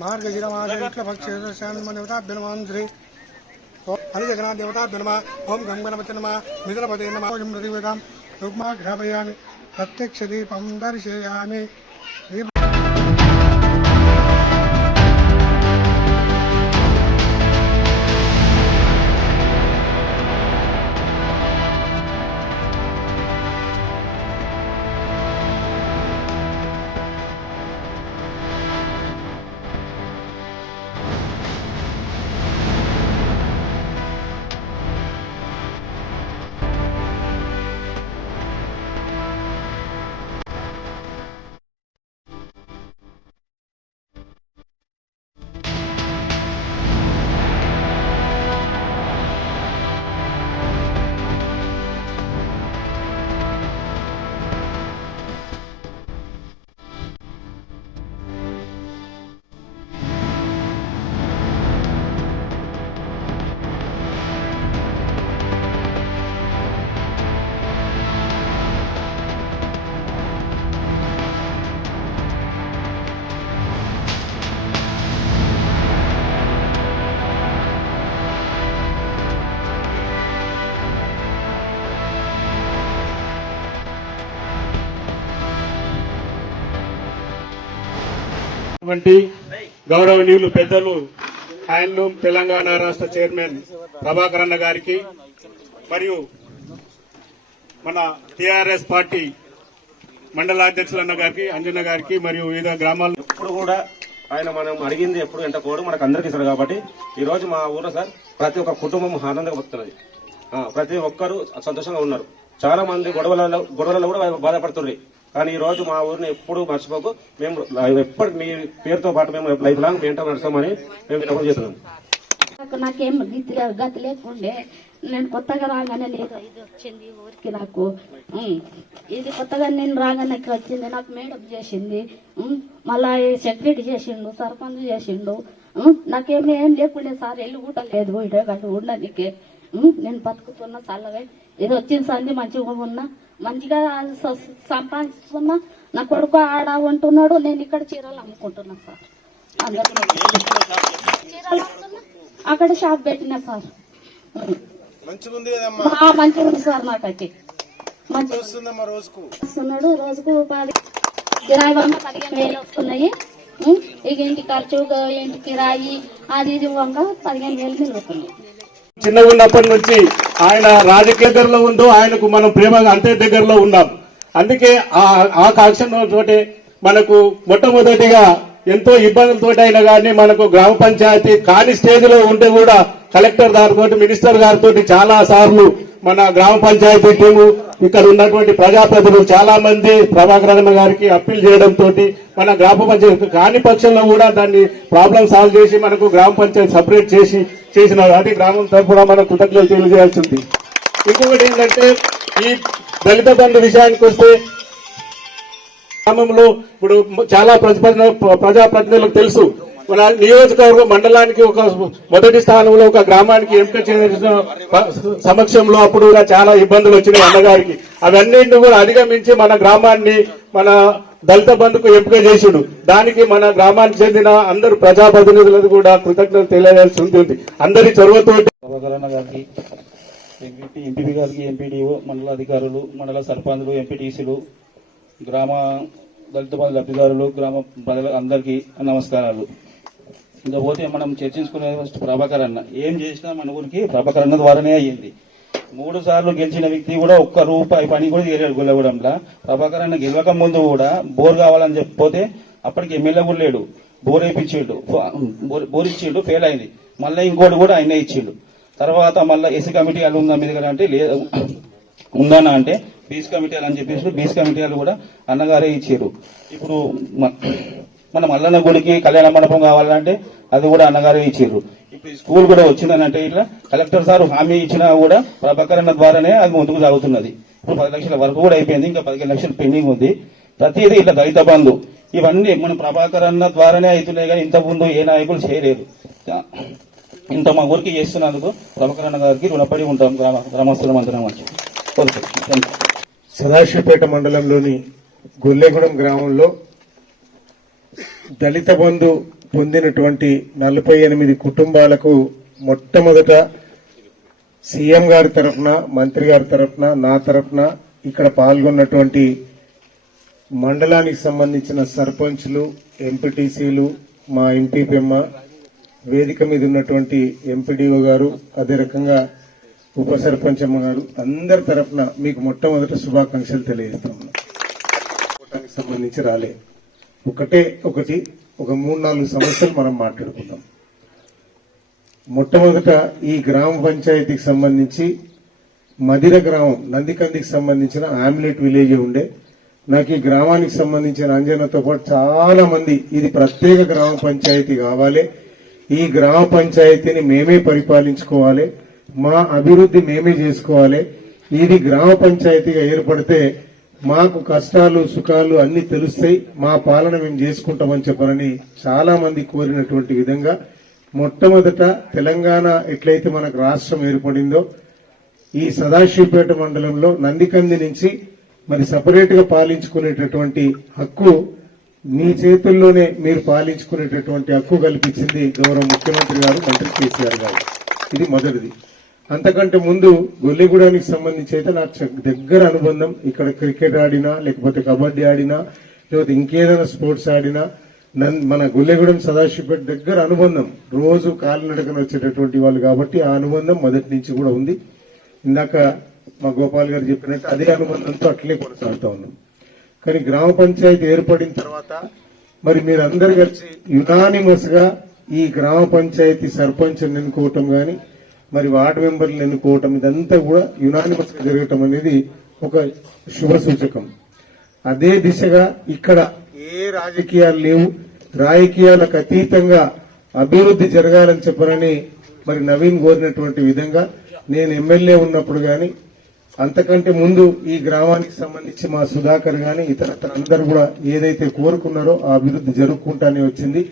मार्गजिरमाशेक्षभक्षेश्यान्मदेवताभ्यनमान् श्री हरिजगन्नाथ देवताभ्यो नमः। ओम गं गणपते नमः। मित्रपते नमः। प्रतिवेदां रुक्मा घ्रापयामि प्रत्यक्षदीपं दर्शयामि। గౌరవనీయులు పెద్దలు హ్యాండ్లూమ్ తెలంగాణ రాష్ట్ర చైర్మన్ ప్రభాకర్ అన్న గారికి మరియు మన టీఆర్ఎస్ పార్టీ మండలాధ్యక్షులన్న గారికి అంజన్న గారికి మరియు వివిధ గ్రామాల్లో ఎప్పుడు కూడా ఆయన మనం అడిగింది ఎప్పుడు ఎంత కోడు మనకు అందరికీ ఇస్తారు కాబట్టి ఈ రోజు మా ఊర్లో సార్ ప్రతి ఒక్క కుటుంబం ఆనందంగా బతుకుతున్నది. ప్రతి ఒక్కరు సంతోషంగా ఉన్నారు. చాలా మంది గొడవలలో కూడా బాధపడుతుంది. కానీ ఈ రోజు మా ఊరిని ఎప్పుడు మర్చిపోకు, మేము ఎప్పటి మీ పేరుతో పాటు మేము లైఫ్ లాంగ్ మెయింటైన్ నడుస్తామని మేము విన్నపం చేస్తున్నాం. నాకేం గతి లేకుండే, నేను కొత్తగా రాగానే లేదు ఇది వచ్చింది ఊరికి. నాకు ఇది కొత్తగా నేను రాగానే వచ్చింది. నాకు మేడం చేసింది, మళ్ళా సెక్రటరీ చేసిండు, సర్పంచ్ చేసిండు. నాకేమి ఏం లేకుండే సార్, ఇల్లు కూడా లేదు ఇడగట్టు ఉండడానికి. నేను బతుకుతున్నా చల్లగా. ఇది వచ్చిన సంది మంచిగా ఉన్నా, మంచిగా సంపాదిస్తున్నా. నా కొడుకు ఆడ ఉంటున్నాడు, నేను ఇక్కడ చీరలు అమ్ముకుంటున్నా సార్. అందరికీ చీరలు అమ్ముతున్నా, అక్కడ షాప్ పెట్టినా సార్. మంచిగా ఉంది సార్. నాకైతే మంచిగా వస్తున్నాడు. రోజుకు 15,000 వస్తున్నాయి. ఇక ఇంటి ఖర్చు, ఇంటి కిరాయి అది ఇది 15,000 మిగులుతున్నాయి. చిన్నగా ఉన్నప్పటి నుంచి ఆయన రాజకీయంలో ఉందో ఆయనకు మనం ప్రేమగా అంతే దగ్గరలో ఉన్నాం. అందుకే ఆ కాక్షతోటే మనకు మొట్టమొదటిగా ఎంతో ఇబ్బందులతో అయినా కానీ మనకు గ్రామ పంచాయతీ కాని స్టేజ్ లో ఉంటే కూడా కలెక్టర్ గారితో మినిస్టర్ గారితో చాలా సార్లు మన గ్రామ పంచాయతీ టీము ఇక్కడ ఉన్నటువంటి ప్రజాప్రతినిధులు చాలా మంది ప్రభాకర్ అన్న గారికి అప్పీల్ చేయడంతో మన గ్రామ పంచాయతీ కాని పక్షంలో కూడా దాన్ని ప్రాబ్లం సాల్వ్ చేసి మనకు గ్రామ పంచాయతీ సపరేట్ చేసినారు. అది గ్రామం తరఫున మనం కృతజ్ఞతలు తెలియజేయాల్సింది. ఇంకొకటి ఏంటంటే ఈ దళిత బంధు విషయానికి వస్తే గ్రామంలో ఇప్పుడు చాలా ప్రజాప్రతినిధులకు తెలుసు, మన నియోజకవర్గం మండలానికి ఒక మొదటి స్థానంలో ఒక గ్రామానికి ఎంపిక చేసిన సమక్షంలో అప్పుడు కూడా చాలా ఇబ్బందులు వచ్చినాయి అన్నగారికి. అవన్నింటినీ కూడా అధిగమించి మన గ్రామాన్ని మన దళిత బంధుకు ఎంపిక చేసిండు. దానికి మన గ్రామానికి చెందిన అందరు ప్రజాప్రతినిధులకు కూడా కృతజ్ఞతలు తెలియజేయాల్సి ఉంటుంది. అందరి చొరవతో ప్రభాకర్ అన్న గారికి, ఎంపీపీ గారికి, ఎంపీడీఓ, మండల అధికారులు, మండల సర్పంచులు, ఎంపీటీసీలు, గ్రామ దళిత బంధు లబ్ధిదారులు, గ్రామ ప్రజల అందరికీ నమస్కారాలు. ఇంకా పోతే మనం చర్చించుకునే ఫస్ట్ ప్రభాకర్ అన్న ఏం చేసినా మన ఊరికి ప్రభాకర్ అన్న ద్వారానే అయ్యింది. 3 సార్లు గెలిచిన వ్యక్తి కూడా ఒక్క రూపాయి పని కూడా చేయలేడు గొల్లగూడెంలో. ప్రభాకర్ అన్న గెలవక ముందు కూడా బోర్ కావాలని చెప్పిపోతే అప్పటికి ఎమ్మెల్యే కూడా లేడు, బోర్ వేయించిండు, బోర్ ఇచ్చిండు, ఫెయిల్ అయింది. మళ్ళీ ఇంకోటి కూడా ఆయనే ఇచ్చిండు. తర్వాత మళ్ళీ ఎస్సీ కమిటీ వాళ్ళు ఉందా మీ దగ్గర అంటే లేదు, ఉందన్న అంటే బీసీ కమిటీలు అని చెప్పేసి బీసీ కమిటీలు కూడా అన్నగారే ఇచ్చారు. ఇప్పుడు మన మల్లన్న గుడికి కళ్యాణ మండపం కావాలంటే అది కూడా అన్నగారే ఇచ్చారు. ఇప్పుడు స్కూల్ కూడా వచ్చిందనంటే ఇట్లా కలెక్టర్ సార్ హామీ ఇచ్చినా కూడా ప్రభాకర్ అన్న ద్వారానే అది ముందుకు సాగుతున్నది. ఇప్పుడు 10 లక్షల వరకు కూడా అయిపోయింది, ఇంకా 15 లక్షలు పెండింగ్ ఉంది. ప్రతిదీ ఇట్లా దళిత బంధు ఇవన్నీ మన ప్రభాకర్ అన్న ద్వారానే అవుతున్నాయి. కానీ ఇంత ముందు ఏ నాయకులు చేయలేరు. ఇంత మా ఊరికి చేస్తున్నందుకు ప్రభాకర్ అన్న గారికి రుణపడి ఉంటాం గ్రామస్తులం అందరం. సదాశివపేట మండలంలోని గొల్లెగూడెం గ్రామంలో దళిత బంధు పొందినటువంటి 48 కుటుంబాలకు మొట్టమొదట సీఎం గారి తరఫున, మంత్రి గారి తరఫున, నా తరఫున ఇక్కడ పాల్గొన్నటువంటి మండలానికి సంబంధించిన సర్పంచ్లు, ఎంపీటీసీలు, మా ఎంపీపీఎమ్మ, వేదిక మీద ఉన్నటువంటి ఎంపీడీఓ గారు, అదే రకంగా ఉప సర్పంచ్ అమ్మ గారు, అందరి తరఫున మీకు మొట్టమొదట శుభాకాంక్షలు తెలియజేస్తాము. సంబంధించి రాలే ఒకటి 3-4 సమస్యలు మనం మాట్లాడుకుందాం. మొట్టమొదట ఈ గ్రామ పంచాయతీకి సంబంధించి మదిర గ్రామం నందికందికి సంబంధించిన ఆమ్లెట్ విలేజ్ ఉండే. నాకు ఈ గ్రామానికి సంబంధించిన అంజనతో పాటు చాలా మంది ఇది ప్రత్యేక గ్రామ పంచాయతీ కావాలి, ఈ గ్రామ పంచాయతీని మేమే పరిపాలించుకోవాలి, మా అభివృద్ధి మేమే చేసుకోవాలి, ఇది గ్రామ పంచాయతీగా ఏర్పడితే మాకు కష్టాలు సుఖాలు అన్ని తెలుస్తాయి, మా పాలన మేము చేసుకుంటామని చెప్పాలని చాలా మంది కోరినటువంటి విధంగా మొట్టమొదట తెలంగాణ ఎట్లయితే మనకు రాష్ట్రం ఏర్పడిందో ఈ సదాశివపేట మండలంలో నందికంది నుంచి మరి సపరేట్ గా పాలించుకునేటటువంటి హక్కు మీ చేతుల్లోనే మీరు పాలించుకునేటటువంటి హక్కు కల్పించింది గౌరవ ముఖ్యమంత్రి గారు, మంత్రి కేసీఆర్ గారు. ఇది మొదటిది. అంతకంటే ముందు గొల్లెగూడానికి సంబంధించి అయితే నాకు దగ్గర అనుబంధం. ఇక్కడ క్రికెట్ ఆడినా, లేకపోతే కబడ్డీ ఆడినా, లేకపోతే ఇంకేదైనా స్పోర్ట్స్ ఆడినా మన గొల్లెగూడెం సదాశివపేట దగ్గర అనుబంధం. రోజు కాలినడకన వచ్చేటటువంటి వాళ్ళు కాబట్టి ఆ అనుబంధం మొదటి నుంచి కూడా ఉంది. ఇందాక మా గోపాల్ గారు చెప్పినట్టు అదే అనుబంధంతో అట్లే కొనసాగుతా ఉన్నాం. కానీ గ్రామ పంచాయతీ ఏర్పడిన తర్వాత మరి మీరందరూ కలిసి యునానిమస్ గా ఈ గ్రామ పంచాయతీ సర్పంచ్ ఎన్నుకోవటం గాని, మరి వార్డు మెంబర్లు ఎన్నుకోవటం, ఇదంతా కూడా యునానిమస్ గా జరగటం అనేది ఒక శుభ సూచకం. అదే దిశగా ఇక్కడ ఏ రాజకీయాలు లేవు, రాజకీయాలకు అతీతంగా అభివృద్ధి జరగాలని చెప్పనని మరి నవీన్ కోరినటువంటి విధంగా నేను ఎమ్మెల్యే ఉన్నప్పుడు గాని, అంతకంటే ముందు ఈ గ్రామానికి సంబంధించి మా సుధాకర్ గాని ఇతరత్ర అందరూ కూడా ఏదైతే కోరుకున్నారో ఆ అభివృద్ధి జరుగుకుంటానే వచ్చింది.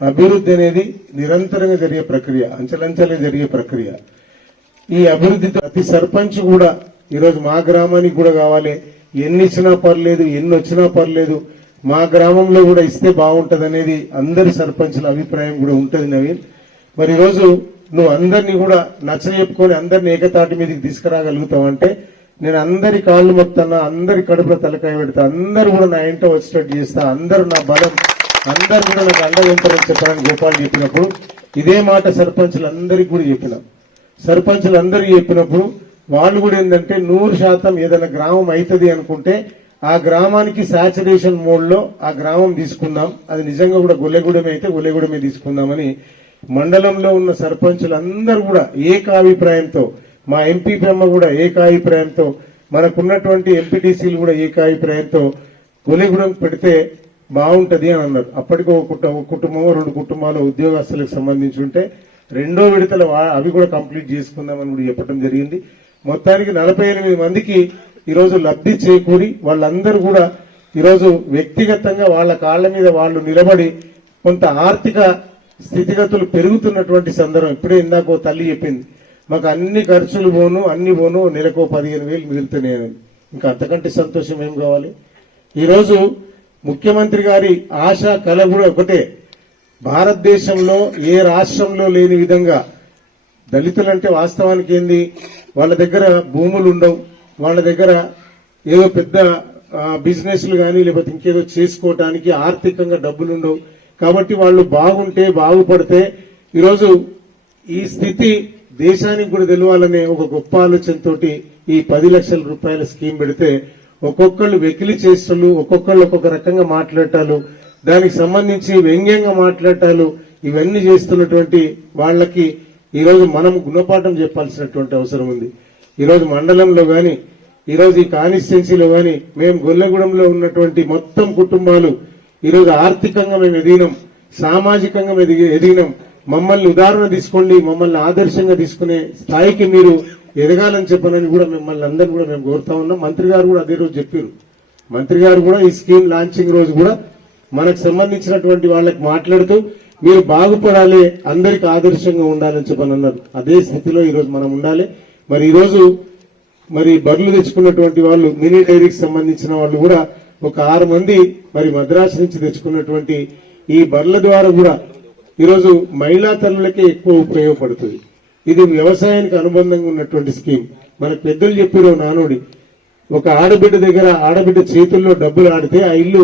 అభివృద్ధి అనేది నిరంతరంగా జరిగే ప్రక్రియ, అంచెలంచెలుగా జరిగే ప్రక్రియ. ఈ అభివృద్ధితో ప్రతి సర్పంచ్ కూడా ఈరోజు మా గ్రామానికి కూడా కావాలి, ఎన్ని ఇచ్చినా పర్లేదు, ఎన్ని వచ్చినా పర్లేదు, మా గ్రామంలో కూడా ఇస్తే బాగుంటది అనేది అందరి సర్పంచుల అభిప్రాయం కూడా ఉంటది నవీన్. మరి ఈరోజు నువ్వు అందరినీ కూడా నచ్చజెప్పుకొని అందరినీ ఏకతాటి మీదకి తీసుకురాగలుగుతావంటే నేను అందరి కాళ్ళు మొత్తాన, అందరి కడుపులో తలకాయ పెడతా, అందరూ కూడా నా ఇంట వచ్చేటట్టు చేస్తా, అందరూ నా బలం, అందరు కూడా నాకు అండగా ఉంటారని చెప్పాలని గోపాల్ చెప్పినప్పుడు ఇదే మాట సర్పంచులందరికీ కూడా చెప్పినాం. సర్పంచులందరికీ చెప్పినప్పుడు వాళ్ళు కూడా ఏంటంటే 100% ఏదైనా గ్రామం అవుతుంది అనుకుంటే ఆ గ్రామానికి సాచురేషన్ మోడ్ లో ఆ గ్రామం తీసుకుందాం, అది నిజంగా కూడా గొల్లెగూడెమే అయితే గొల్లెగూడెమే తీసుకుందామని మండలంలో ఉన్న సర్పంచులందరూ కూడా ఏకాభిప్రాయంతో, మా ఎంపీపీఎమ్మ కూడా ఏకాభిప్రాయంతో, మనకున్నటువంటి ఎంపీటీసీలు కూడా ఏకాభిప్రాయంతో గొల్లెగూడెం పెడితే బాగుంటది అని అన్నారు. అప్పటికి ఒక కుటుంబం 2 కుటుంబాలు ఉద్యోగస్తులకు సంబంధించి ఉంటే రెండో విడతల అవి కూడా కంప్లీట్ చేసుకుందామని కూడా చెప్పడం జరిగింది. మొత్తానికి 48 మందికి ఈరోజు లబ్ధి చేకూరి వాళ్ళందరూ కూడా ఈరోజు వ్యక్తిగతంగా వాళ్ళ కాళ్ల మీద వాళ్ళు నిలబడి కొంత ఆర్థిక స్థితిగతులు పెరుగుతున్నటువంటి సందర్భం. ఇప్పుడే ఇందాక తల్లి చెప్పింది, మాకు అన్ని ఖర్చులు పోను, అన్ని పోను, నెలకు 15,000 మిగులుతున్నాయి. ఇంకా అంతకంటే సంతోషం ఏం కావాలి? ఈరోజు ముఖ్యమంత్రి గారి ఆశ కల కూడా ఒకటే, భారతదేశంలో ఏ రాష్ట్రంలో లేని విధంగా దళితులంటే వాస్తవానికి ఏంది, వాళ్ళ దగ్గర భూములు ఉండవు, వాళ్ళ దగ్గర ఏదో పెద్ద బిజినెస్లు కానీ లేకపోతే ఇంకేదో చేసుకోవటానికి ఆర్థికంగా డబ్బులు ఉండవు. కాబట్టి వాళ్ళు బాగుంటే, బాగుపడితే ఈరోజు ఈ స్థితి దేశానికి కూడా తెలవాలనే ఒక గొప్ప ఆలోచనతోటి ఈ 10 లక్షల రూపాయల స్కీమ్ పెడితే ఒక్కొక్కళ్ళు వెకిలి చేష్టలు, ఒక్కొక్కళ్ళు ఒక్కొక్క రకంగా మాట్లాడటాలు, దానికి సంబంధించి వ్యంగ్యంగా మాట్లాడటాలు, ఇవన్నీ చేస్తున్నటువంటి వాళ్ళకి ఈరోజు మనం గుణపాఠం చెప్పాల్సినటువంటి అవసరం ఉంది. ఈరోజు మండలంలో గాని, ఈరోజు ఈ కాన్స్టిట్యున్సీలో గాని మేము గొల్లగూడెంలో ఉన్నటువంటి మొత్తం కుటుంబాలు ఈరోజు ఆర్థికంగా మేము ఎదిగినాం, సామాజికంగా ఎదిగినాం. మమ్మల్ని ఉదాహరణ తీసుకోండి, మమ్మల్ని ఆదర్శంగా తీసుకునే స్థాయికి మీరు ఎదగాలని చెప్పనని కూడా మిమ్మల్ని అందరినీ కూడా మేము కోరుతా ఉన్నాం. మంత్రి గారు కూడా అదే రోజు చెప్పారు. మంత్రి గారు కూడా ఈ స్కీమ్ లాంచింగ్ రోజు కూడా మనకు సంబంధించినటువంటి వాళ్ళకి మాట్లాడుతూ మీరు బాగుపడాలి, అందరికి ఆదర్శంగా ఉండాలని చెప్పని అన్నారు. అదే స్థితిలో ఈరోజు మనం ఉండాలి. మరి ఈరోజు మరి బర్రెలు తెచ్చుకున్నటువంటి వాళ్ళు, మినీ డైరీకి సంబంధించిన వాళ్ళు కూడా ఒక 6 మంది మరి మద్రాసు నుంచి తెచ్చుకున్నటువంటి ఈ బర్ల ద్వారా కూడా ఈరోజు మహిళా తల్లులకే ఎక్కువ ఉపయోగపడుతుంది. ఇది వ్యవసాయానికి అనుబంధంగా ఉన్నటువంటి స్కీమ్. మన పెద్దలు చెప్పారు నానుడి, ఒక ఆడబిడ్డ దగ్గర ఆడబిడ్డ చేతుల్లో డబ్బులు ఆడితే ఆ ఇల్లు